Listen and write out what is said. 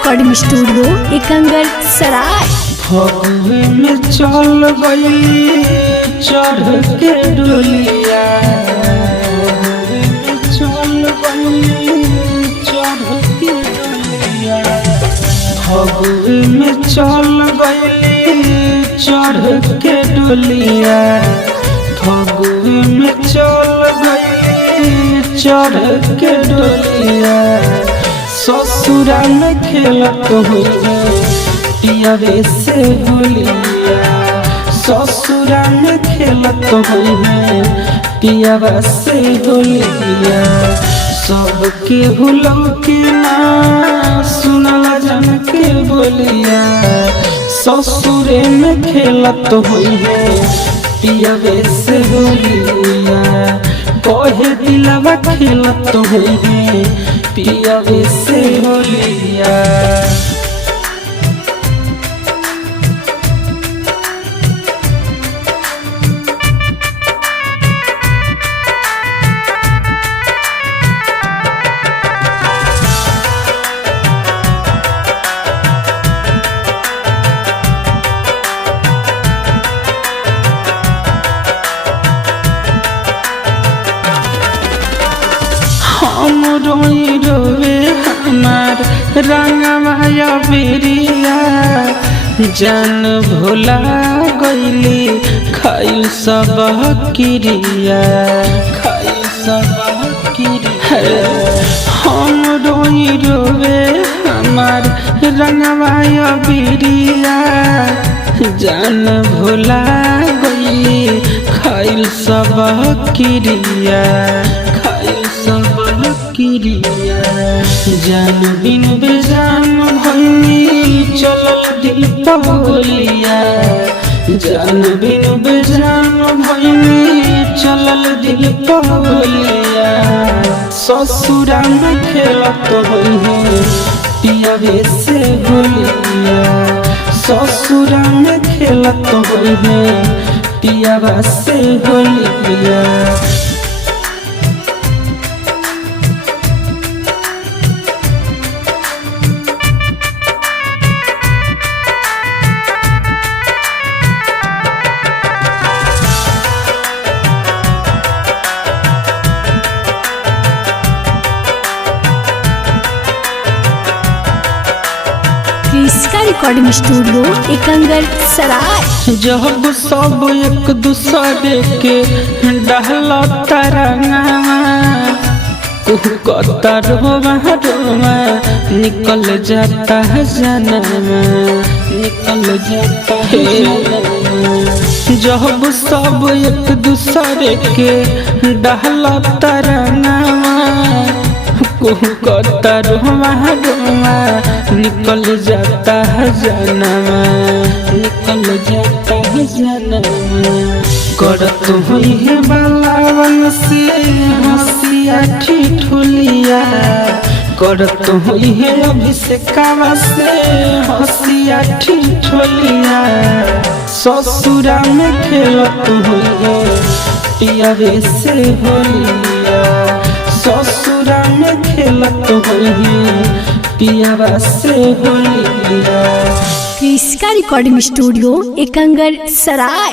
Recording studio Ekangar सराय। फगुए में चल गई चढ़ के डोलिया, चल गई चढ़ के डोलिया, फगुए में चल गई चढ़ के डोलिया, फगुए में चल गई चढ़ के डोलिया। ससुरा में खेलत हुई पियावे से बोलिया, ससुरा में खेलत हुई पियावा से बोलिया। सबके हुलो के ना सुनला जन के बोलिया, ससुरे में खेलत हुई पियावे से बोलिया। कहे दिलवा खेलत हुई पियावे से बोलिया। हम रोई रोवे हमार रंगमाया बेरिया, जान भोला गईली खाइल सब किरिया, खाइल सब किरिया। हम रोई रोवे हमार रंगमाया बेरिया, जान भोला गईली खाइल सब किरिया, खाइल सब किरिया। जान बिन बेजान भइनी चलल दिल पगलिया, जान बिन बेजान भइनी चलल दिल पगलिया। ससुरा में खेलत हुई पियावे से बोलिया, ससुरा में खेलत हुई पियावा से बोलिया। इसका रिकॉर्डिंग स्टूडियो एकंगर सराय। जब सब एक दूसरे के डहला तरंगवा, कुहकता रोवा रोवा निकल जाता है जनमा, निकल जाता है जनमा। जब सब एक दूसरे के डहला तरंगवा, कुहकता रोवा रोवा निकल जाता है जनमा, निकल जाता है जनमा। करत हुई है बलावन से हंसिया ठिठुलिया, करत हुई है अभिषेकवा से हंसिया ठिठुलिया। ससुरा में खेलत हुई पियावे से बोलिया, ससुरा में खेलत हुई पियावा से बोलिया। इसका रिकॉर्डिंग स्टूडियो एकंगर सराय।